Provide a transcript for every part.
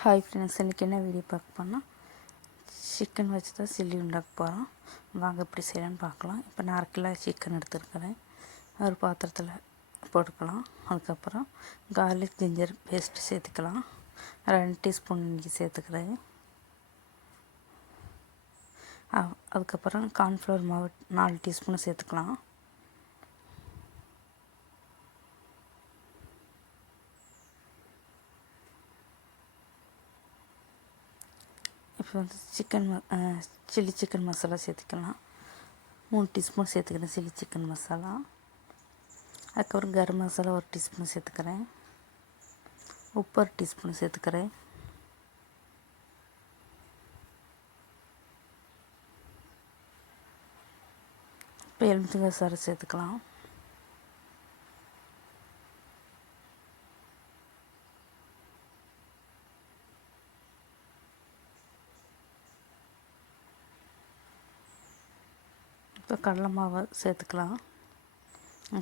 Hi friends இன்றைக்கி என்ன video பார்க்க போனால் சிக்கன் வச்சு தான் சில்லி உண்டாக்க போகிறோம் வாங்க எப்படி செய்யலான்னு பார்க்கலாம். இப்போ நான் அரை கிலோ சிக்கன் எடுத்துருக்கிறேன். ஒரு பாத்திரத்தில் போட்டுக்கலாம். அதுக்கப்புறம் கார்லிக் ஜிஞ்சர் பேஸ்ட்டு சேர்த்துக்கலாம். ரெண்டு டீஸ்பூன் இன்றைக்கி சேர்த்துக்கிறேன். அதுக்கப்புறம் கார்ன்ஃப்ளவர் மாவு நாலு டீஸ்பூன் சேர்த்துக்கலாம். இப்போ வந்து சிக்கன் சில்லி சிக்கன் மசாலா சேர்த்துக்கலாம். மூணு டீஸ்பூன் சேர்த்துக்கிறேன் சில்லி சிக்கன் மசாலா அதுக்கப்புறம் கரம் மசாலா ஒரு டீஸ்பூன் சேர்த்துக்கிறேன். உப்பு ஒரு டீஸ்பூன் சேர்த்துக்கிறேன். இப்போ எலுமிச்சங்காய் சாறு சேர்த்துக்கலாம். இப்போ கடலை மாவை சேர்த்துக்கலாம்.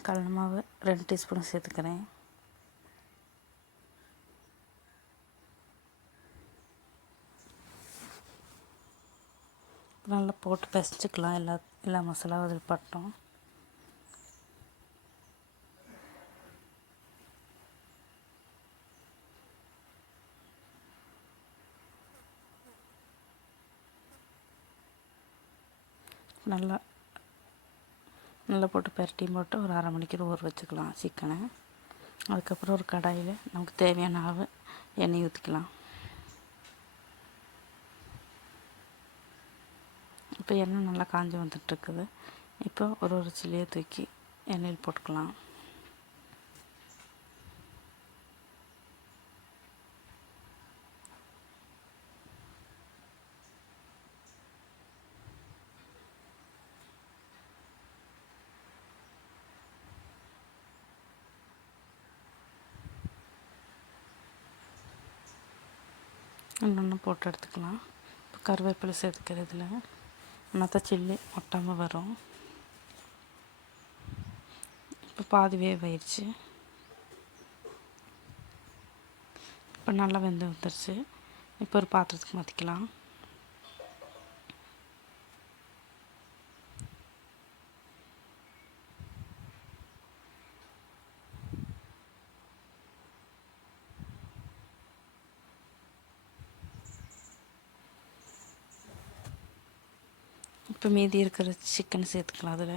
கடலை மாவு ரெண்டு டீஸ்பூன் சேர்த்துக்கிறேன். நல்லா போட்டு பிசைச்சிக்கலாம் எல்லா எல்லா மசாலாவும் அதில் பட்டோம். நல்லா நல்லா போட்டு பரட்டி போட்டு ஒரு அரை மணிக்கு ஊற வச்சுக்கலாம் சிக்கனை. அதுக்கப்புறம் ஒரு கடாயில் நமக்கு தேவையான அளவு எண்ணெய் ஊற்றிக்கலாம். இப்போ எண்ணெய் நல்லா காஞ்சி வந்துட்டுருக்குது. இப்போ ஒரு ஒரு சில்லியை தூக்கி எண்ணெயில் போட்டுக்கலாம். இன்னொன்று போட்டு எடுத்துக்கலாம். இப்போ கருவேப்பிலை சேர்த்துக்கிறதுல. மற்ற சில்லி ஒட்டாமல் வரும். இப்போ பாதி வேவாயிடுச்சு இப்போ நல்லா வெந்து வந்துருச்சு. இப்போ ஒரு பாத்திரத்துக்கு மாற்றிக்கலாம் இப்போ மீதி இருக்கிற சிக்கன் சேர்த்துக்கலாம் அதில்.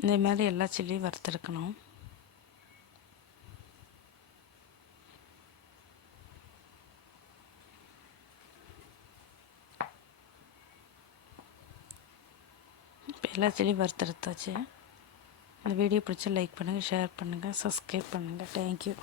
இந்த மாதிரி எல்லா சில்லியும் வறுத்தெடுக்கணும். இப்போ எல்லா சில்லியும் வறுத்தெடுத்தாச்சு. இந்த வீடியோ பிடிச்சா லைக் பண்ணுங்கள் ஷேர் பண்ணுங்கள் சப்ஸ்கிரைப் பண்ணுங்கள் தேங்க்யூ